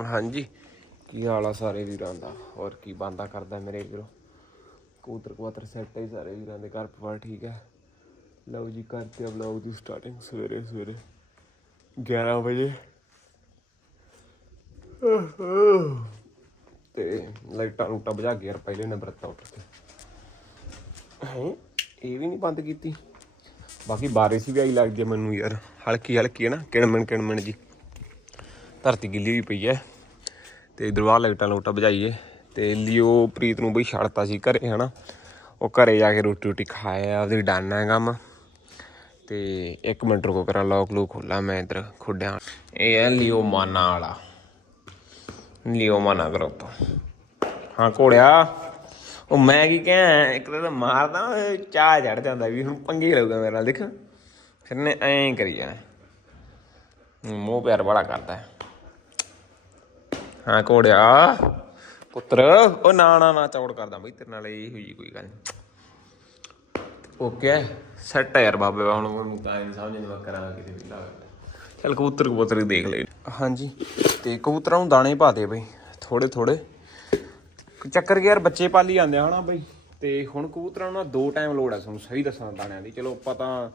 ਹਾਂਜੀ। ਕੀ ਹਾਲ ਆ ਸਾਰੇ ਵੀਰਾਂ ਦਾ? ਹੋਰ ਕੀ ਬੰਦਾ ਕਰਦਾ ਮੇਰੇ ਵੀਰੋ? ਕਬੂਤਰ ਕਬੂਤਰ ਸੈੱਟ ਹੈ ਸਾਰੇ ਵੀਰਾਂ ਦੇ, ਘਰ ਪਰਿਵਾਰ ਠੀਕ ਹੈ ਲਓ ਜੀ ਕਰਦੇ ਆ ਵਲੌਗ ਦੀ ਸਟਾਰਟਿੰਗ ਸਵੇਰੇ ਸਵੇਰੇ 11 ਵਜੇ। ਤੇ ਲਾਈਟਾਂ ਲੂਟਾਂ ਬੁਝਾ ਕੇ ਯਾਰ ਪਹਿਲੇ ਨੰਬਰ ਤੇ ਉੱਠ ਕੇ। ਹੈ? ਇਹ ਵੀ ਨਹੀਂ ਬੰਦ ਕੀਤੀ। ਬਾਕੀ ਬਾਰਿਸ਼ ਵੀ ਆਈ ਲੱਗਦੀ ਹੈ ਮੈਨੂੰ ਯਾਰ। ਹਲਕੀ ਹਲਕੀ ਹੈ ਨਾ, ਕਿਣਮਣ ਕਿਣਮਣ ਜੀ। ਧਰਤੀ ਗਿੱਲੀ ਵੀ ਪਈ ਹੈ ਤੇ ਇਧਰ ਬਾਹਰ ਲਾਈਟਾਂ ਲੋਟਾਂ ਬੁਝਾਈਏ ਤੇ ਲਿਓ ਪ੍ਰੀਤ ਨੂੰ ਬਈ ਛੱਡਤਾ ਸੀ ਘਰੇ, ਹਨਾ? ਉਹ ਘਰੇ ਜਾ ਕੇ ਰੋਟੀ ਰੋਟੀ ਖਾਇਆ, ਆਪਦੀ ਡਨ ਹੈ ਕੰਮ। ਤੇ ਇੱਕ ਮਿੰਟ ਰੁਕੋ, ਕਰਾਂ ਲੋਕ ਲੋਕ ਖੋਲਾ ਮੈਂ ਇਧਰ ਖੁੱਡਿਆਂ ਇਹ ਹੈ ਲਿਓ ਮਾਨਾ ਵਾਲਾ। ਲਿਓ ਮਾਨਾ ਕਰੋ ਤੋਂ ਹਾਂ, ਘੋੜਿਆ। ਉਹ ਮੈਂ ਕੀ ਕਹਿਆ ਇੱਕ ਤਾਂ ਮਾਰਦਾ ਚਾਹ ਚੜ ਜਾਂਦਾ ਵੀ, ਹੁਣ ਪੰਗੇ ਲਊਗਾ ਮੇਰੇ ਨਾਲ, ਦੇਖ। ਫਿਰ ਨੇ ਐਂ ਕਰੀ ਜਾਣਾ। ਮੋਹ ਪਿਆਰ ਬੜਾ ਕਰਦਾ। ਹੈ ਹਾਂ, ਘੋੜਿਆ। ਪੁੱਤਰ, ਉਹ ਨਾ ਨਾ ਨਾ, ਚੌੜ ਕਰਦਾ ਬਈ, ਤੇਰੇ ਨਾਲ ਇਹ ਹੋਈ ਕੋਈ ਗੱਲ ਓਕੇ ਸੈੱਟ ਹੈ ਯਾਰ ਬਾਬੇ, ਹੁਣ ਮੈਨੂੰ ਤਾਂ ਇਹ ਸਮਝ ਨਹੀਂ ਮੈਂ ਕਰਾਂ ਕਿਤੇ ਵੀ ਲਾ ਚੱਲ, ਕਬੂਤਰ ਕਬੂਤਰ ਹੀ ਦੇਖ ਲੈ ਹਾਂਜੀ, ਤੇ ਕਬੂਤਰਾਂ ਨੂੰ ਦਾਣੇ ਪਾ ਦੇ ਬਈ ਥੋੜੇ ਥੋੜੇ ਚੱਕਰ ਕੀ ਯਾਰ, ਬੱਚੇ ਪਾਲੀ ਜਾਂਦੇ ਆ, ਹਨਾ ਬਈ? ਤੇ ਹੁਣ ਕਬੂਤਰਾਂ ਨੂੰ ਨਾ ਦੋ ਟਾਈਮ ਲੋੜ ਹੈ ਤੁਹਾਨੂੰ, ਸਹੀ ਦੱਸਾਂ ਦਾਣਿਆਂ ਦੀ। ਚਲੋ, ਆਪਾਂ ਤਾਂ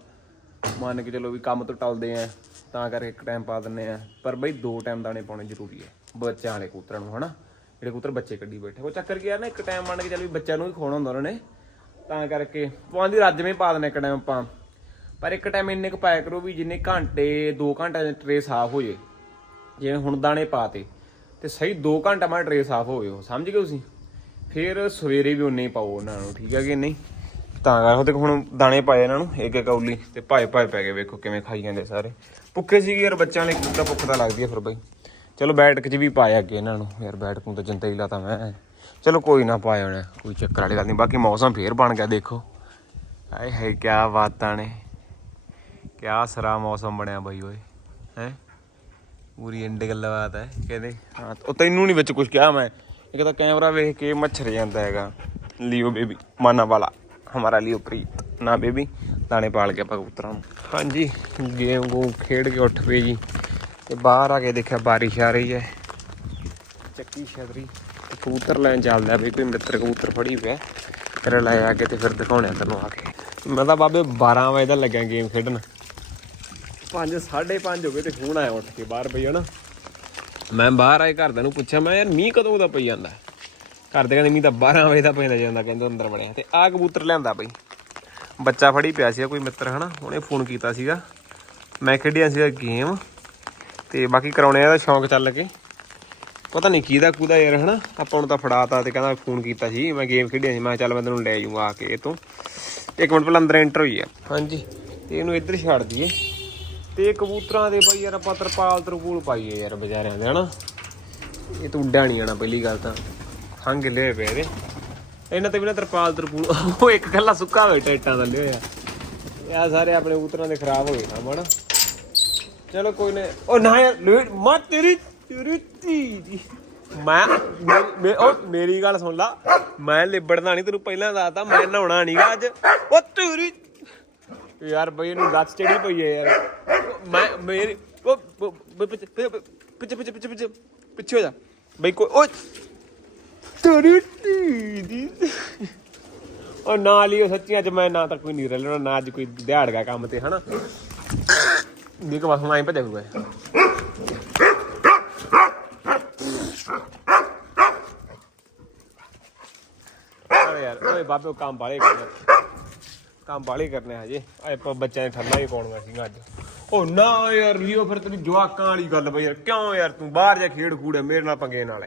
ਮੰਨ ਕੇ ਚਲੋ ਵੀ ਕੰਮ ਤੋਂ ਟਲਦੇ ਆ, ਤਾਂ ਕਰਕੇ ਇੱਕ ਟਾਈਮ ਪਾ ਦਿੰਨੇ ਆ। ਪਰ ਬਈ ਦੋ ਟਾਈਮ ਦਾਣੇ ਪਾਉਣੇ ਜ਼ਰੂਰੀ ਹੈ ਬੱਚਿਆਂ ਵਾਲੇ ਕਬੂਤਰਾਂ ਨੂੰ, ਹਨਾ? ਜਿਹੜੇ ਕਬੂਤਰ ਬੱਚੇ ਕੱਢੀ ਬੈਠੇ ਉਹ ਚੱਕਰ ਕੀ ਯਾਰ ਨਾ, ਇੱਕ ਟਾਈਮ ਮੰਨ ਕੇ ਚੱਲ ਵੀ ਬੱਚਿਆਂ ਨੂੰ ਵੀ ਖਵਾਉਣਾ ਹੁੰਦਾ ਉਹਨਾਂ ਨੇ। ਤਾਂ ਕਰਕੇ ਪਵਾਂਦੀ ਰੱਜਵੇਂ ਪਾ ਦਿੰਨੇ ਇੱਕ ਟਾਈਮ ਆਪਾਂ। ਪਰ ਇੱਕ ਟਾਈਮ ਇੰਨੇ ਕੁ ਪਾਇਆ ਕਰੋ ਵੀ ਜਿੰਨੇ ਘੰਟੇ 2 ਘੰਟੇ ਦੇ ਟਰੇ ਸਾਫ਼ ਹੋ ਜੇ। ਜਿਵੇਂ ਹੁਣ ਦਾਣੇ ਪਾਤੇ ਤੇ ਸਹੀ 2 ਘੰਟਾ ਮਾ ਟਰੇ ਸਾਫ਼ ਹੋਵੇ ਉਹ ਸਮਝ ਗਏ ਤੁਸੀਂ? ਫਿਰ ਸਵੇਰੇ ਵੀ ਉਨੇ ਹੀ ਪਾਓ ਉਹਨਾਂ ਨੂੰ, ਠੀਕ ਹੈ ਕਿ ਨਹੀਂ? ਤਾਂ ਕਰਕੇ ਦੇਖੋ ਹੁਣ ਦਾਣੇ ਪਾਏ ਇਹਨਾਂ ਨੂੰ, ਇੱਕ ਇੱਕ ਕੌਲੀ, ਤੇ ਭਾਏ ਭਾਏ ਪੈ ਗਏ। ਵੇਖੋ ਕਿਵੇਂ ਖਾਈ ਜਾਂਦੇ ਸਾਰੇ। ਭੁੱਖੇ ਸੀਗੇ ਯਾਰ, ਬੱਚਿਆਂ ਲਈ ਤਾਂ ਭੁੱਖ ਤਾਂ ਲੱਗਦੀ ਹੈ ਫਿਰ ਬਾਈ। ਚਲੋ ਬੈਠਕ 'ਚ ਵੀ ਪਾਇਆ ਅੱਗੇ ਇਹਨਾਂ ਨੂੰ। ਯਾਰ ਬੈਠਕ ਨੂੰ ਤਾਂ ਜੰਤਾ ਹੀ ਲਾਤਾ ਮੈਂ। ਚਲੋ ਕੋਈ ਨਾ ਪਾਇਆ ਹੋਣਾ, ਕੋਈ ਚੱਕਰ ਵਾਲੀ ਗੱਲ ਨਹੀਂ ਬਾਕੀ ਮੌਸਮ ਫੇਰ ਬਣ ਗਿਆ, ਦੇਖੋ। ਆਏ ਹੈ ਕੀ ਬਾਤਾਂ ਨੇ। ਕਿਆ ਸਰਾ ਮੌਸਮ ਬਣਿਆ ਬਈ ਓਏ, ਹੈ? ਪੂਰੀ ਐਂਡ ਗੱਲਬਾਤ ਹੈ, ਕਹਿੰਦੇ। ਹਾਂ, ਉਹ ਤੈਨੂੰ ਨਹੀਂ ਵਿੱਚ ਕੁਝ ਕਿਹਾ ਮੈਂ। ਇੱਕ ਤਾਂ ਕੈਮਰਾ ਵੇਖ ਕੇ ਮੱਛਰ ਜਾਂਦਾ ਹੈਗਾ। ਲਿਓ ਬੇਬੀ, ਮਾਨਾ ਵਾਲਾ। ਹਮਾਰਾ ਲਿਓ ਪ੍ਰੀਤ। ਨਾ ਬੇਬੀ, ਦਾਣੇ ਪਾਲ ਕੇ ਆਪਾਂ ਕਬੂਤਰਾਂ ਨੂੰ। ਹਾਂਜੀ ਗੇਮ ਗੂਮ ਖੇਡ ਕੇ ਉੱਠ ਪਏ ਜੀ। ਤੇ ਬਾਹਰ ਆ ਕੇ ਦੇਖਿਆ ਬਾਰਿਸ਼ ਆ ਰਹੀ ਹੈ। ਚੱਕੀ ਛਤਰੀ। ਕਬੂਤਰ ਲੈਣ ਚੱਲਦਾ ਬਈ ਕੋਈ ਮਿੱਤਰ ਕਬੂਤਰ ਫੜੀ ਪਿਆ। ਤੇਰੇ ਲੈ ਆ ਕੇ ਤੇ ਫਿਰ ਦਿਖਾਉਣਿਆ ਤੈਨੂੰ ਆ ਕੇ। ਮੈਂ ਤਾਂ ਬਾਬੇ 12 ਵਜੇ ਦਾ ਲੱਗਿਆ ਗੇਮ ਖੇਡਣ। 5 5:30 ਹੋ ਗਏ ਤੇ ਫੋਨ ਆਇਆ ਉੱਠ ਕੇ ਬਾਹਰ ਪਈ ਹਨਾ? ਮੈਂ ਬਾਹਰ ਆਏ ਘਰਦਿਆਂ ਨੂੰ ਪੁੱਛਿਆ, ਮੈਂ ਯਾਰ ਮੀਂਹ ਕਦੋਂ ਦਾ ਪਈ ਜਾਂਦਾ? ਘਰ ਦੇ ਕਹਿੰਦੇ ਮੀਂਹ ਤਾਂ 12 ਵਜੇ ਦਾ ਪੈਂਦਾ ਜਾਂਦਾ, ਕਹਿੰਦੇ ਅੰਦਰ ਵੜਿਆ। ਤੇ ਆ ਕਬੂਤਰ ਲਿਆਂਦਾ ਬਈ। ਬੱਚਾ ਫੜੀ ਪਿਆ ਸੀਗਾ, ਕੋਈ ਮਿੱਤਰ, ਹਨਾ? ਉਹਨੇ ਫੋਨ ਕੀਤਾ ਸੀਗਾ। ਮੈਂ ਖੇਡਿਆ ਸੀਗਾ ਗੇਮ ਤੇ ਬਾਕੀ ਕਰਾਉਣੇ ਦਾ ਸ਼ੌਂਕ ਚੱਲ ਕੇ। ਪਤਾ ਨਹੀਂ ਕਿਹਦਾ ਕੁਦਾ ਯਾਰ ਹਨਾ? ਆਪਾਂ ਨੂੰ ਤਾਂ ਫੜਾਤਾ ਤੇ ਕਹਿੰਦਾ ਫੋਨ ਕੀਤਾ ਸੀ ਮੈਂ ਗੇਮ ਖੇਡਿਆ ਸੀ ਮੈਂ ਚੱਲ ਮੈਂ ਤੈਨੂੰ ਲੈ ਜਾਊਂਗਾ ਆ ਕੇ ਇਹ ਤੋਂ। ਇੱਕ ਮਿੰਟ ਪਹਿਲਾਂ ਅੰਦਰ ਐਂਟਰ ਹੋਈ ਆ। ਹਾਂਜੀ। ਤੇ ਇਹਨੂੰ ਇੱਧਰ ਛੱਡ ਦਈਏ। ਤੇ ਕਬੂਤਰਾਂ ਦੇ ਬਾਈ ਯਾਰ ਆਪਾਂ ਤਰਪਾਲ ਤਰਪੂਲ ਪਾਈਏ ਯਾਰ ਵਿਚਾਰਿਆਂ ਦੇ ਹਨਾ? ਇਹ ਤਾਂ ਉੱਡਿਆ ਨਹੀਂ ਆਣਾ ਪਹਿਲੀ ਗੱਲ ਤਾਂ। ਹੰਗ ਲੈ ਪਏ ਇਹਦੇ। ਇਹਨਾਂ ਤੇ ਵੀ ਨਾ ਤਰਪਾਲ ਤਰਪੂਲ ਉਹ ਇੱਕ ਕੱਲਾ ਸੁੱਕਾ ਬੈਠਾ ਇੱਟਾਂ ਥੱਲੇ ਹੋਇਆ। ਇਹ ਆ ਸਾਰੇ ਆਪਣੇ ਕਬੂਤਰਾਂ ਦੇ ਖਰਾਬ ਹੋ ਗਏ ਕੰਮ ਹਨਾ? ਚਲੋ ਕੋਈ ਨਾ ਉਹ ਨਾ ਯਾਰ, ਲੇਟ ਮਾ ਤੇਰੀ ਤੇਰੀ ਧੀ ਦੀ। ਮੈਂ, ਮੇ- ਉਹ ਮੇਰੀ ਗੱਲ ਸੁਣ ਲਾ। ਮੈਂ ਲਿਬੜਦਾ ਨਹੀਂ, ਤੈਨੂੰ ਪਹਿਲਾਂ ਦੱਸਦਾ ਮੈਂ ਨਹਾਉਣਾ ਨਹੀਂਗਾ ਅੱਜ। ਉਹ ਤੇਰੀ ਯਾਰ ਬਈ, ਇਹਨੂੰ ਲੱਤ ਚੜੀ ਪਈ ਹੈ ਯਾਰ। ਮੈਂ, ਮੇਰੀ ਉਹ ਪਿੱਛੇ ਪਿੱਛੇ ਪਿੱਛੇ ਪਿੱਛੇ ਪਿੱਛੇ ਹੋ ਜਾ। ਬਈ ਕੋਈ ਓਏ ਤੇਰੀ ਧੀ ਦੀ। ਉਹ ਨਾ ਉਹ ਸੱਚੀ ਅੱਜ ਮੈਂ ਨਾ ਤਾਂ ਕੋਈ ਨਹੀਂ ਲੈਣਾ ਨਾ ਅੱਜ ਕੋਈ ਦਿਹਾੜ ਗਿਆ ਕੰਮ ਤੇ, ਹਨਾ? ਦੇਖ ਬਸ ਹੁਣ ਆਈ ਭੱਜਿਆ ਅਰੇ ਯਾਰ ਓਏ ਬਾਬੇ ਕੰਮ ਬਾਲੇ ਕਰਨੇ ਕੰਮ ਬਾਲੇ ਕਰਨੇ ਹਜੇ। ਆਏ ਆਪਾਂ ਬੱਚਿਆਂ ਨੇ ਠੱਲਾ ਹੀ ਪਾਉਣੀਆਂ ਸੀਗਾ ਅੱਜ। ਉਹ ਨਾ ਯਾਰ, ਲਿਓ ਫਿਰ ਤੇਰੀ ਜਵਾਕਾਂ ਵਾਲੀ ਗੱਲ ਬਈ ਯਾਰ। ਕਿਉਂ ਯਾਰ ਤੂੰ ਬਾਹਰ ਜਾ ਖੇਡ ਖੂੜੇ ਮੇਰੇ ਨਾਲ ਪੰਗੇ ਨਾਲ।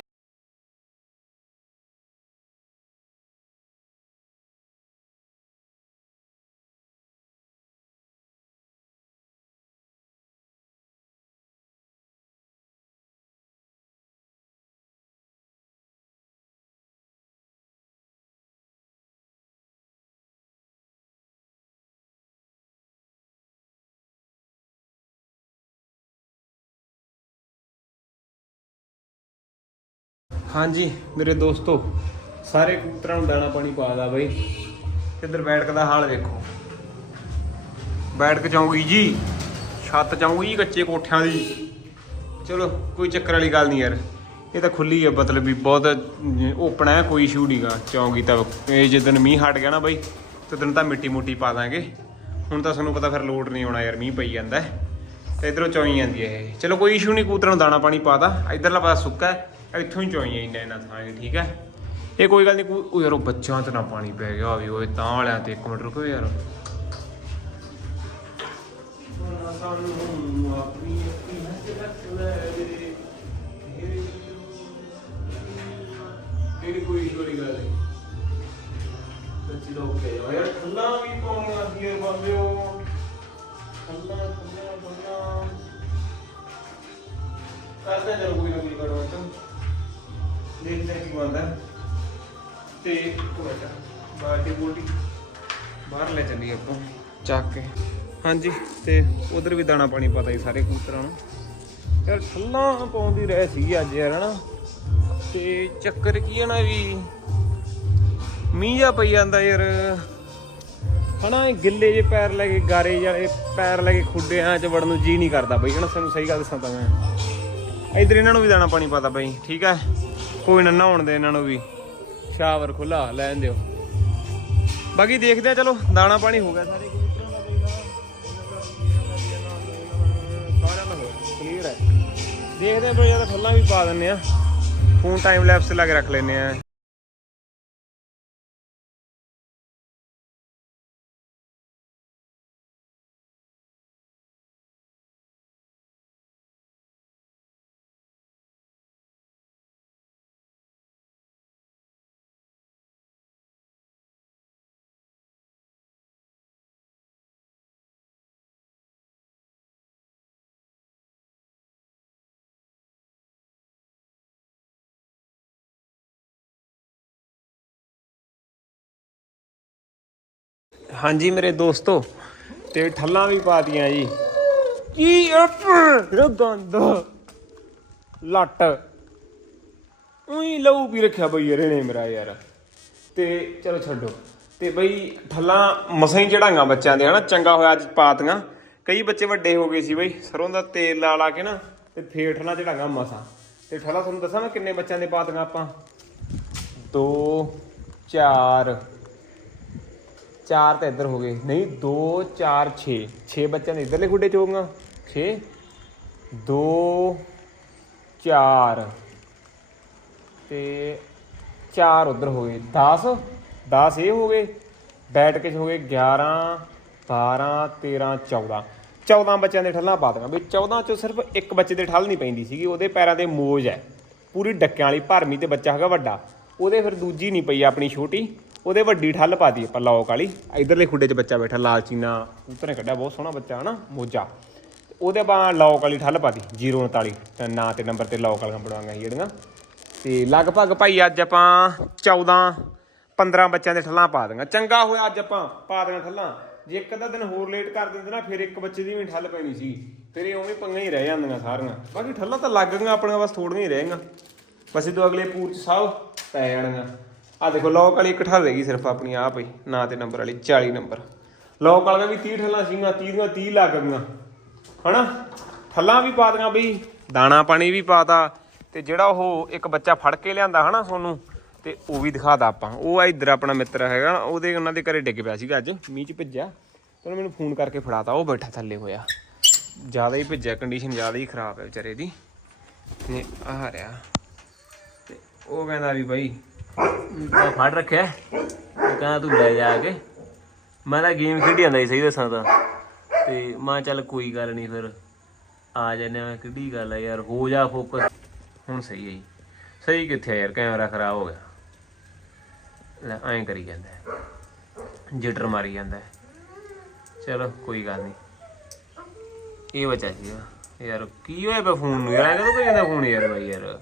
ਹਾਂਜੀ, ਮੇਰੇ ਦੋਸਤੋ, ਸਾਰੇ ਕਬੂਤਰਾਂ ਨੂੰ ਦਾਣਾ ਪਾਣੀ ਪਾ ਦਾ ਬਈ। ਇੱਧਰ ਬੈਠਕ ਦਾ ਹਾਲ ਦੇਖੋ ਬੈਠਕ ਚਾਉਂਗੀ ਜੀ, ਛੱਤ ਚਾਉਂਗੀ ਕੱਚੇ ਕੋਠਿਆਂ ਦੀ। ਚਲੋ, ਕੋਈ ਚੱਕਰ ਵਾਲੀ ਗੱਲ ਨਹੀਂ ਯਾਰ। ਇਹ ਤਾਂ ਖੁੱਲੀ ਹੈ ਮਤਲਬ ਵੀ ਬਹੁਤ ਓਪਨ ਹੈ ਕੋਈ ਇਸ਼ੂ ਨਹੀਂਗਾ ਚੌਂਕੀ ਤਾਂ ਇਹ ਜਿੱਦਣ ਮੀਂਹ ਹਟ ਗਿਆ ਨਾ ਬਾਈ, ਤੇ ਦਿਨ ਤਾਂ ਮਿੱਟੀ ਮੁੱਟੀ ਪਾ ਦਾਂਗੇ। ਹੁਣ ਤਾਂ ਤੁਹਾਨੂੰ ਪਤਾ ਫਿਰ ਲੋਡ ਨਹੀਂ ਆਉਣਾ ਯਾਰ, ਮੀਂਹ ਪਈ ਜਾਂਦਾ ਹੈ। ਤੇ ਇਧਰੋਂ ਚੋਈ ਜਾਂਦੀ ਹੈ ਇਹ। ਚਲੋ, ਕੋਈ ਇਸ਼ੂ ਨਹੀਂ ਕੂਤਰਾਂ ਨੂੰ ਦਾਣਾ ਪਾਣੀ ਪਾਦਾ ਇਧਰਲਾ ਪਾਸਾ ਸੁੱਕਾ ਹੈ। ਇੱਥੋਂ ਹੀ ਚੋਈ ਇੰਨਾ ਇੰਨਾ ਥਾਂ ਠੀਕ ਹੈ? ਇਹ ਕੋਈ ਗੱਲ ਨਹੀਂ ਕੋ ਉਹ ਯਾਰ ਉਹ ਬੱਚਿਆਂ ਤੇ ਨਾ ਪਾਣੀ ਪੈ ਗਿਆ ਹੋਵੇ ਓਏ ਤਾਂ ਵਾਲਿਆਂ ਤੇ ਇੱਕ ਮਿੰਟ ਰੁਕੋ ਯਾਰ। ਸਾਨੂੰ ਕੋਈ ਕੋਈ ਗੱਲ ਨਹੀਂ। ਸੱਚੀ ਤਾਂ ਓਕੇ ਯਾਰ ਖੱਲਾ ਵੀ ਪਾਉਣਾ ਸੀ ਯਾਰ ਬਾਬਿਓ ਖੱਲਾ ਖੱਲਾ ਖੱਲਾ ਕਰਦੇ ਚਲ ਕੋਈ ਨਾ ਕੋਈ ਦੇਖਦੇ ਕੀ ਬੰਦਾ ਤੇ ਕੋਟਾ ਬਾਟੀ ਬੋਟੀ ਬਾਹਰ ਲੈ ਚੱਲੀ ਆਪਾਂ। ਚੱਕ ਕੇ। ਹਾਂਜੀ, ਤੇ ਉਧਰ ਵੀ ਦਾਣਾ ਪਾਣੀ ਪਤਾ ਹੀ ਸਾਰੇ ਕੂਤਰਾਂ ਨੂੰ। ਯਾਰ ਠੱਲਾਂ ਪਾਉਂਦੀ ਰਹਿ ਸੀ ਅੱਜ ਯਾਰ, ਹਨਾ। ਤੇ ਚੱਕਰ ਕੀ ਹੈ ਨਾ ਵੀ ਮੀਂਹ ਜਾ ਪਈ ਜਾਂਦਾ ਯਾਰ। ਹਨਾ, ਇਹ ਗਿੱਲੇ ਜੇ ਪੈਰ ਲੈ ਕੇ, ਗਾਰੇ ਜਿਹੜੇ ਪੈਰ ਲੈ ਕੇ ਖੁੱਡਿਆਂ ਚ ਵੜਨ ਨੂੰ ਜੀ ਨਹੀਂ ਕਰਦਾ ਬਈ, ਹਨਾ। ਸਾਨੂੰ ਸਹੀ ਗੱਲ ਦੱਸਾਂ ਤਾਂ ਮੈਂ। ਇਧਰ ਇਹਨਾਂ ਨੂੰ ਵੀ ਦਾਣਾ ਪਾਣੀ ਪਤਾ ਬਈ, ਠੀਕ ਹੈ। ਕੋਈ ਨਾ ਨਹਾਉਣ ਦੇ ਇਹਨਾਂ ਨੂੰ ਵੀ। ਸ਼ਾਵਰ ਖੁੱਲਾ ਲੈਣ ਦਿਓ ਬਾਕੀ ਦੇਖਦੇ ਆ, ਚਲੋ, ਦਾਣਾ ਪਾਣੀ ਹੋ ਗਿਆ ਸਾਰੇ। ਕਬੂਤਰਾਂ ਦਾ ਬਈ ਸਾਰਿਆਂ ਦਾ ਕਲੀਅਰ ਹੈ ਦੇਖਦੇ ਆ, ਬਈ ਯਾਰ ਥੱਲਾਂ ਵੀ ਪਾ ਦਿੰਨੇ ਆ। ਫੋਨ ਟਾਈਮ ਲੈਪਸ ਲਾ ਕੇ ਰੱਖ ਲੈਨੇ ਆ। ਹਾਂਜੀ ਮੇਰੇ ਦੋਸਤੋ, ਤੇ ਠੱਲਾਂ ਵੀ ਪਾਤੀਆਂ ਜੀ। ਕੀ ਇਹ ਗੰਦ ਲੱਟ। ਉਹੀ ਲਹੂ ਵੀ ਰੱਖਿਆ ਬਈ ਯਾਰ ਇਹਨੇ ਮੇਰਾ ਯਾਰ। ਤੇ ਚਲੋ ਛੱਡੋ। ਤੇ ਬਈ ਠੱਲਾਂ ਮਸਾਂ ਹੀ ਚੜਾਂਗਾ ਬੱਚਿਆਂ ਦੇ, ਹਨਾ? ਚੰਗਾ ਹੋਇਆ ਅੱਜ ਪਾਤੀਆਂ ਕਈ ਬੱਚੇ ਵੱਡੇ ਹੋ ਗਏ ਸੀ ਬਈ, ਸਰੋਂ ਦਾ ਤੇਲ ਲਾ ਲਾ ਕੇ ਨਾ, ਤੇ ਫੇਰ ਠੱਲਾਂ ਚੜਾਂਗਾ ਮਸਾਂ। ਤੇ ਠੱਲਾਂ ਤੁਹਾਨੂੰ ਦੱਸਾਂ ਮੈਂ ਕਿੰਨੇ ਬੱਚਿਆਂ ਦੇ ਪਾਤੀਆਂ ਆਪਾਂ? 2 4 ਚਾਰ ਤਾਂ ਇੱਧਰ ਹੋ ਗਏ। ਨਹੀਂ 2 4 6 6 ਬੱਚਿਆਂ ਦੇ ਇੱਧਰਲੇ ਗੁੱਡੇ ਚ ਹੋਊਗਾ 6 2 4 ਤੇ 4 ਉਧਰ ਹੋ ਗਏ। 10 10 ਇਹ ਹੋ ਗਏ। ਬੈਠ ਕੇ ਹੋ ਗਏ 11 12 13 14 14 ਬੱਚਿਆਂ ਦੇ ਠੱਲਾਂ ਪਾ ਦਾਂਗਾ ਵੀ 14 ਚੋਂ ਸਿਰਫ ਇੱਕ ਬੱਚੇ ਦੇ ਠੱਲ ਨਹੀਂ ਪੈਂਦੀ ਸੀਗੀ। ਉਹਦੇ ਪੈਰਾਂ ਤੇ ਮੋਜ ਹੈ। ਪੂਰੀ ਡੱਕਿਆਂ ਵਾਲੀ, ਭਰਮੀ ਤੇ ਬੱਚਾ ਹੈਗਾ ਵੱਡਾ। ਉਹਦੇ ਫਿਰ ਦੂਜੀ ਨਹੀਂ ਪਈ ਆਪਣੀ ਛੋਟੀ। ਉਹਦੇ ਵੱਡੀ ਠੱਲ ਪਾਦੀ ਆਪਾਂ ਲੌਕ ਵਾਲੀ। ਇਧਰਲੇ ਖੁੱਡੇ 'ਚ ਬੱਚਾ ਬੈਠਾ ਲਾਲਚੀਨਾ ਚੀਨਾ। ਉਤਰੇ ਕੱਢਿਆ, ਬਹੁਤ ਸੋਹਣਾ ਬੱਚਾ ਹਨਾ, ਮੋਜਾ। ਉਹਦੇ ਬਾਅਦ ਲੌਕ ਵਾਲੀ ਠੱਲ ਪਾਦੀ 039 ਤੇ ਨਾਂ ਤੇ ਨੰਬਰ ਤੇ ਲੌਕ ਵਾਲੀਆਂ ਬਣਵਾਈਆਂ ਜਿਹੜੀਆਂ। ਤੇ ਲਗਭਗ ਭਾਈ ਅੱਜ ਆਪਾਂ 14 15 ਬੱਚਿਆਂ ਦੇ ਠੱਲਾਂ ਪਾ ਦਾਂਗਾ ਚੰਗਾ ਹੋਇਆ ਅੱਜ ਆਪਾਂ ਪਾ ਦਾਂਗਾ ਠੱਲਾਂ। ਜੇ ਇੱਕ ਅੱਧਾ ਦਿਨ ਹੋਰ ਲੇਟ ਕਰ ਦਿੰਦੇ ਨਾ, ਫਿਰ ਇੱਕ ਬੱਚੇ ਦੀ ਵੀ ਠੱਲ ਪੈਣੀ ਸੀ। ਫਿਰ ਇਹ ਉਵੇਂ ਪੰਗਾਂ ਹੀ ਰਹਿ ਜਾਂਦੀਆਂ ਸਾਰੀਆਂ। ਬਾਕੀ ਠੱਲਾਂ ਤਾਂ ਲੱਗ ਗਈਆਂ, ਆਪਣੀਆਂ ਬਸ ਥੋੜੀਆਂ ਹੀ ਰਹਿ ਗਈਆਂ। ਬਸ ਇਹ ਤੋਂ ਅਗਲੇ ਪੂਰ ਚ ਸਭ ਪੈ ਜਾਣਗੀਆਂ। ਆ ਦੇਖੋ ਲੌਕ ਵਾਲੀ ਇੱਕ ਠੱਲ ਰਹੇਗੀ ਸਿਰਫ ਆਪਣੀ ਆਪ ਪਈ ਨਾਂ ਤੇ ਨੰਬਰ ਵਾਲੀ 40 ਨੰਬਰ ਲੌਕ ਵਾਲੀਆਂ ਵੀ 30 ਠੱਲਾਂ ਸੀਗੀਆਂ 30 ਦੀਆਂ 30 ਲੱਗ ਗਈਆਂ। ਹਨਾ? ਠੱਲਾਂ ਵੀ ਪਾ ਦੀਆਂ ਬਈ, ਦਾਣਾ ਪਾਣੀ ਵੀ ਪਾਤਾ ਤੇ ਜਿਹੜਾ ਉਹ ਇੱਕ ਬੱਚਾ ਫੜ ਕੇ ਲਿਆਂਦਾ ਹਨਾ ਸੋਨੂੰ, ਤੇ ਉਹ ਵੀ ਦਿਖਾਦਾ ਆਪਾਂ। ਉਹ ਆ ਇੱਧਰ ਆਪਣਾ ਮਿੱਤਰ ਹੈਗਾ, ਉਹਦੇ ਉਹਨਾਂ ਦੇ ਘਰੇ ਡਿੱਗ ਪਿਆ ਸੀਗਾ ਅੱਜ, ਮੀਂਹ ਚ ਭਿੱਜਿਆ, ਤੇ ਉਹਨੇ ਮੈਨੂੰ ਫੋਨ ਕਰਕੇ ਫੜਾਤਾ, ਉਹ ਬੈਠਾ ਥੱਲੇ ਹੋਇਆ। ਜ਼ਿਆਦਾ ਹੀ ਭਿੱਜਿਆ ਕੰਡੀਸ਼ਨ ਜ਼ਿਆਦਾ ਹੀ ਖਰਾਬ ਹੈ ਵਿਚਾਰੇ ਦੀ। ਤੇ ਆ ਰਿਹਾ। ਤੇ ਉਹ ਕਹਿੰਦਾ ਵੀ ਬਾਈ ਤਾਂ ਫੜ ਰੱਖਿਆ। ਕਹਿੰਦਾ ਤੂੰ ਲੈ ਜਾ ਕੇ। ਮੈਂ ਤਾਂ ਗੇਮ ਖੇਡੀ ਜਾਂਦਾ ਸੀ ਸਹੀ ਦੱਸਾਂ ਤਾਂ। ਤੇ ਮੈਂ ਚੱਲ ਕੋਈ ਗੱਲ ਨਹੀਂ ਫਿਰ। ਆ ਜਾਂਦੇ ਆ ਕਿੱਡੀ ਗੱਲ ਆ ਯਾਰ, ਹੋ ਜਾ ਫੋਕਸ ਹੁਣ ਸਹੀ ਹੈ ਜੀ। ਸਹੀ ਕਿੱਥੇ ਆ ਯਾਰ ਕੈਮਰਾ ਖਰਾਬ ਹੋ ਗਿਆ। ਲੈ, ਐਂ ਕਰੀ ਜਾਂਦਾ ਜਿਟਰ ਮਾਰੀ ਜਾਂਦਾ ਚਲੋ, ਕੋਈ ਗੱਲ ਨਹੀਂ। ਇਹ ਬਚਾ ਸੀਗਾ ਯਾਰ, ਕੀ ਹੋਇਆ ਪਿਆ ਫੋਨ ਨੂੰ? ਯਾਰ, ਐਂ ਕਦੋਂ ਕਰੀ ਜਾਂਦਾ ਫੋਨ ਯਾਰ ਬਾਈ ਯਾਰ?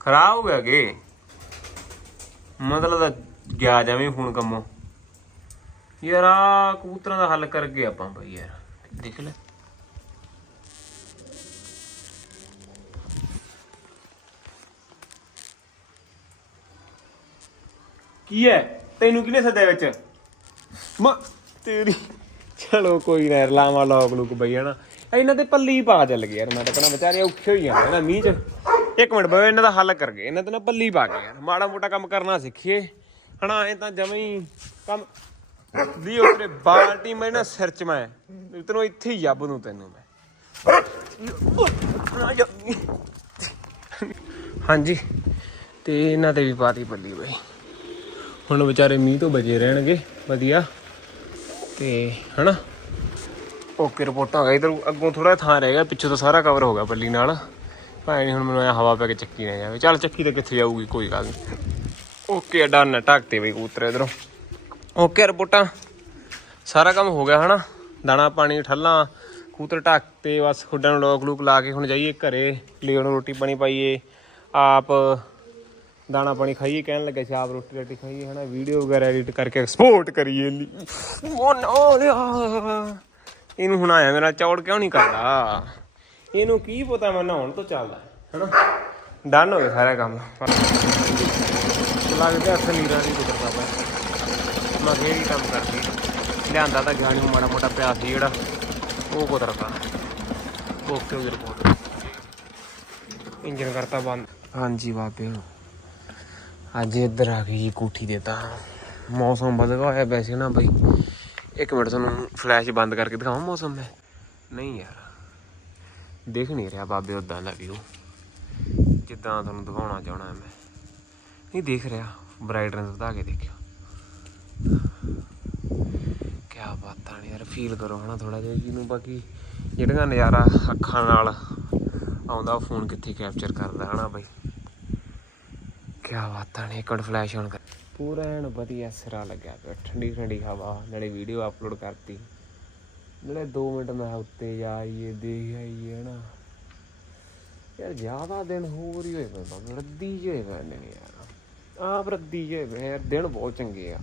ਖਰਾਬ ਹੋ ਗਿਆ ਕਿ ਮਤਲਬ ਤਾਂ ਗਿਆ ਜਾਵੇਂ ਫੋਨ ਕੰਮੋਂ। ਯਾਰ ਆ ਕਬੂਤਰਾਂ ਦਾ ਹੱਲ ਕਰ ਗਏ ਆਪਾਂ ਬਈ ਯਾਰ, ਦੇਖ ਲੈ। ਕੀ ਹੈ ਤੈਨੂੰ ਕਿਹਨੇ ਸੱਦਿਆ ਵਿੱਚ? ਮ, ਤੇਰੀ, ਚਲੋ ਕੋਈ ਨਾ ਯਾਰ, ਲਾਵਾ ਲੋਕ ਲੁਕ ਬਈ, ਹਨਾ। ਇਹਨਾਂ ਦੇ ਪੱਲੀ ਪਾ ਚੱਲ ਗਏ ਯਾਰ, ਮੈਂ ਤਾਂ ਕਹਣਾ ਵਿਚਾਰੇ ਔਖੇ ਹੋਈ ਜਾਂਦੇ ਨਾ, ਮੀਂਹ ਚ। ਇੱਕ ਮਿੰਟ ਬਾਬੇ, ਇਹਨਾਂ ਦਾ ਹੱਲ ਕਰ ਗਏ। ਇਹਨਾਂ ਤੇ ਨਾ ਪੱਲੀ ਪਾ ਕੇ ਯਾਰ। ਮਾੜਾ ਮੋਟਾ ਕੰਮ ਕਰਨਾ ਸਿੱਖੀਏ। ਹਨਾ, ਇਹ ਤਾਂ ਜਮੇ ਹੀ ਕੰਮ ਦੀ ਉਤਰੇ ਬਾਲਟੀ ਮੈਂ ਨਾ ਸਿਰ ਚ ਮੈਂ, ਤੈਨੂੰ ਇੱਥੇ ਹੀ ਜੱਬ ਨੂੰ ਤੈਨੂੰ ਮੈਂ। ਹਾਂਜੀ, ਤੇ ਇਹਨਾਂ ਤੇ ਵੀ ਪਾਤੀ ਪੱਲੀ ਬਈ। ਹੁਣ ਵਿਚਾਰੇ ਮੀਂਹ ਤੋਂ ਬਚੇ ਰਹਿਣਗੇ, ਵਧੀਆ। ਤੇ ਹਨਾ, ਓਕੇ, ਰਿਪੋਰਟਾਂ ਆ ਗਈ ਇਧਰ ਅੱਗੋਂ ਥੋੜਾ ਥਾਂ ਰਹਿ ਗਿਆ, ਪਿੱਛੇ ਤਾਂ ਸਾਰਾ ਕਵਰ ਹੋ ਗਿਆ ਪੱਲੀ ਨਾਲ। ਭਾਵੇਂ ਹੁਣ ਮੈਨੂੰ ਐਂ ਹਵਾ ਪੈ ਕੇ ਚੱਕੀ ਨਾ ਜਾਵੇ। ਚੱਲ ਚੱਕੀ ਤਾਂ ਕਿੱਥੇ ਜਾਊਗੀ, ਕੋਈ ਗੱਲ ਨਹੀਂ ਓਕੇ ਡਨ ਢੱਕਤੇ ਬਈ ਕਬੂਤਰ ਇਧਰੋਂ। ਓਕੇ ਰਿਪੋਰਟਾਂ। ਸਾਰਾ ਕੰਮ ਹੋ ਗਿਆ, ਹਨਾ? ਦਾਣਾ, ਪਾਣੀ, ਠੱਲਾਂ, ਕਬੂਤਰ ਢੱਕਤੇ ਬਸ ਖੁੱਡਾਂ ਨੂੰ ਲੋਕ ਲੂਕ ਲਾ ਕੇ ਹੁਣ ਜਾਈਏ ਘਰੇ। ਲਿਓ ਨੂੰ ਰੋਟੀ ਪਾਣੀ ਪਾਈਏ। ਆਪ ਦਾਣਾ, ਪਾਣੀ ਖਾਈਏ, ਕਹਿਣ ਲੱਗਾ ਸੀ ਆਪ ਰੋਟੀ ਰਾਟੀ ਖਾਈਏ, ਹਨਾ? ਵੀਡੀਓ ਵਗੈਰਾ ਐਡਿਟ ਕਰਕੇ ਐਕਸਪੋਰਟ ਕਰੀਏ ਉਹ ਨਾ ਲਿਆ ਇਹਨੂੰ ਹੁਣ ਆਇਆ ਮੇਰਾ, ਚੌੜ ਕਿਉਂ ਨਹੀਂ ਕਰਦਾ? ਇਹਨੂੰ ਕੀ ਪਤਾ ਮੈਂ ਨਹਾਉਣ ਤੋਂ ਚੱਲਦਾ। ਹਨਾ? ਡਨ ਹੋ ਗਿਆ ਸਾਰਾ ਕੰਮ। ਲੱਗਦਾ ਅਸਲ ਨੀਰਾ ਨਹੀਂ ਕੁਦਰਦਾ ਪਿਆ। ਮੈਂ ਫੇਰ ਹੀ ਕੰਮ ਕਰਦੀ ਲਿਆਂਦਾ ਤਾਂ ਗਾਣੀ ਨੂੰ ਮਾੜਾ ਮੋਟਾ ਪਿਆ ਸੀ ਜਿਹੜਾ। ਉਹ ਕੁਦਰਦਾ ਓਕੇ ਉਹਦੀ ਰਿਪੋਰਟ ਇੰਜਨ ਕਰਤਾ ਬੰਦ। ਹਾਂਜੀ ਬਾਬੇ। ਅੱਜ ਇੱਧਰ ਆ ਗਈ ਕੋਠੀ ਦੇ ਤਾਂ। ਮੌਸਮ ਬਦਲ ਹੋਇਆ ਵੈਸੇ ਨਾ ਬਈ। ਇੱਕ ਮਿੰਟ ਤੁਹਾਨੂੰ ਫਲੈਸ਼ ਬੰਦ ਕਰਕੇ ਦਿਖਾਵਾਂ ਮੌਸਮ ਮੈਂ। ਨਹੀਂ ਯਾਰ। ਦੇਖ ਨਹੀਂ ਰਿਹਾ ਬਾਬੇ ਉਦਾਂ ਦਾ ਵਿਊ ਜਿੱਦਾਂ ਤੁਹਾਨੂੰ ਦਿਖਾਉਣਾ ਚਾਹਣਾ ਮੈਂ। ਨਹੀਂ ਦੇਖ ਰਿਹਾ। ਬ੍ਰਾਈਟਨੈਸ ਵਧਾ ਕੇ ਦੇਖਿਓ। ਕੀ ਬਾਤਾਂ ਨੇ ਯਾਰ ਫੀਲ ਕਰੋ ਹਨਾ ਥੋੜਾ ਜਿਹਾ ਜਿਹਨੂੰ ਬਾਕੀ ਜਿਹੜੀਆਂ ਨਜ਼ਾਰਾ ਅੱਖਾਂ ਨਾਲ ਆਉਂਦਾ ਫੋਨ ਕਿੱਥੇ ਕੈਪਚਰ ਕਰਦਾ ਹਨਾ ਬਈ। ਕੀ ਬਾਤਾਂ ਨੇ, ਇੱਕ ਫਲੈਸ਼ ਆਨ ਕਰ। ਪੂਰਾ ਐਨ ਵਧੀਆ ਸਿਰਾ ਲੱਗਿਆ ਪਿਆ। ਠੰਡੀ ਠੰਡੀ ਹਵਾ, ਨਾਲੇ ਵੀਡੀਓ ਅਪਲੋਡ ਕਰਤੀ। ਨਾਲੇ 2 ਮਿੰਟ ਮੈਂ ਉੱਤੇ ਜਾਈਏ ਦੇਖ ਆਈਏ, ਹਨਾ। ਯਾਰ ਜ਼ਿਆਦਾ ਦਿਨ ਹੋਰ ਹੀ ਹੋਏ ਪਏ ਰੱਦੀ ਜਿਹੇ ਹੋਏ ਪਏ ਨੇ ਯਾਰ। ਆਪ ਰੱਦੀ ਜਿਹੇ ਪਏ ਯਾਰ ਦਿਨ ਬਹੁਤ ਚੰਗੇ ਆ।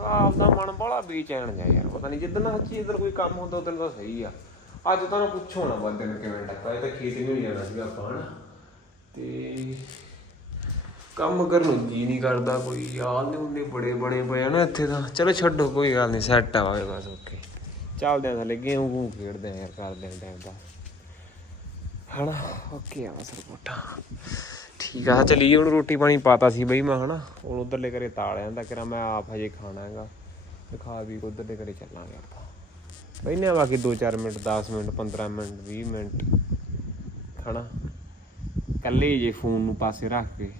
ਆਪ ਦਾ ਮਨ ਬੜਾ ਬੇਚੈਨ ਜਾ ਯਾਰ, ਪਤਾ ਨਹੀਂ ਜਿੱਦਣ ਹੱਚੀ ਇੱਧਰ ਕੋਈ ਕੰਮ ਹੁੰਦਾ, ਉਦੋਂ ਤਾਂ ਸਹੀ ਆ। ਅੱਜ ਤਾਂ ਨਾ ਪੁੱਛੋ ਨਾ ਬੰਦੇ ਨੂੰ ਕਿਵੇਂ ਟੱਕਾ ਇਹ ਤਾਂ ਖੇਤ ਵੀ ਨਹੀਂ ਜਾਣਾ ਸੀਗਾ ਆਪਾਂ, ਹਨਾ। ਤੇ ਕੰਮ ਕਰਨ ਨੂੰ ਜੀ ਨਹੀਂ ਕਰਦਾ ਕੋਈ ਯਾਰ ਨੇ ਉਹਨੇ ਬੜੇ ਬਣੇ ਪਏ ਆ ਨਾ ਇੱਥੇ ਤਾਂ। ਚਲੋ ਛੱਡੋ, ਕੋਈ ਗੱਲ ਨਹੀਂ ਸੈੱਟ ਆਵੇ ਬਸ ਓਕੇ ਚੱਲਦੇ ਆ ਥੱਲੇ, ਗੇਮ ਗੂਮ ਖੇਡਦੇ ਆ ਯਾਰ ਕਰਦੇ ਆ ਟਾਈਮ ਦਾ। ਹਨਾ, ਓਕੇ ਆ ਸਰ ਕੋਟਾ ਠੀਕ ਆ ਚਲੀ ਹੁਣ ਰੋਟੀ ਪਾਣੀ ਪਾਤਾ ਸੀ ਬਈ ਮੈਂ, ਹਨਾ। ਹੁਣ ਉਧਰਲੇ ਘਰੇ ਤਾਲ ਆਂਦਾ ਕਿਰਾ ਮੈਂ ਆਪ ਹਜੇ ਖਾਣਾ ਹੈਗਾ। ਤੇ ਖਾ ਵੀ ਉਧਰਲੇ ਘਰੇ ਚੱਲਾਂਗੇ ਆਪਾਂ। ਬੈਨੇ ਆ ਬਾਕੀ 2-4 ਮਿੰਟ 10 ਮਿੰਟ 15 ਮਿੰਟ 20 ਮਿੰਟ, ਹਨਾ। ਕੱਲੇ ਜੇ ਫੋਨ ਨੂੰ ਪਾਸੇ ਰੱਖ ਕੇ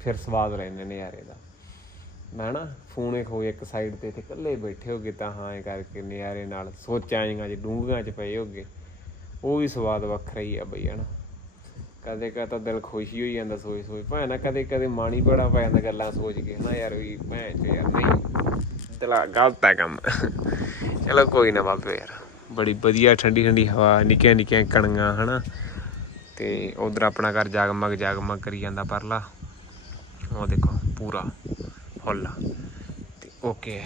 ਫਿਰ ਸਵਾਦ ਲੈਂਦੇ ਨੇ ਯਾਰ ਇਹਦਾ। ਮੈਂ ਨਾ ਫੋਨੇ ਖੋਏ ਇੱਕ ਸਾਈਡ ਤੇ ਤੇ ਇਕੱਲੇ ਬੈਠੇ ਹੋਗੇ ਤਾਂ ਹਾਂ, ਇਹ ਕਰਕੇ ਨਿਆਰੇ ਨਾਲ ਸੋਚਾਂ ਜਿਹੀਆਂ ਚ ਡੂੰਘੀਆਂ ਚ ਪਏ ਹੋਗੇ। ਉਹ ਵੀ ਸਵਾਦ ਵੱਖਰਾ ਹੀ ਆ ਬਈ, ਹਨਾ। ਕਦੇ ਕਦੇ ਤਾਂ ਦਿਲ ਖੁਸ਼ ਹੀ ਹੋਈ ਜਾਂਦਾ ਸੋਚ ਸੋਚ ਭਾਵੇਂ ਨਾ ਕਦੇ ਕਦੇ ਮਾਣੀ ਬੜਾ ਪੈ ਜਾਂਦਾ ਗੱਲਾਂ ਸੋਚ ਕੇ ਨਾ ਯਾਰ ਵੀ ਭੈਣ ਚ ਯਾਰ ਨਹੀਂ। ਚਲਾ ਗਲਤ ਹੈ ਕੰਮ। ਚਲੋ, ਕੋਈ ਨਾ ਬਾਬੇ ਯਾਰ। ਬੜੀ ਵਧੀਆ ਠੰਡੀ ਠੰਡੀ ਹਵਾ ਨਿੱਕੀਆਂ ਨਿੱਕੀਆਂ ਕਣੀਆਂ ਹਨਾ। ਤੇ ਉਧਰ ਆਪਣਾ ਘਰ ਜਗਮਗ ਜਗਮਗ ਕਰੀ ਜਾਂਦਾ ਪਰਲਾ। ਉਹ ਦੇਖੋ, ਪੂਰਾ। ਫੁੱਲ ਤੇ ਓਕੇ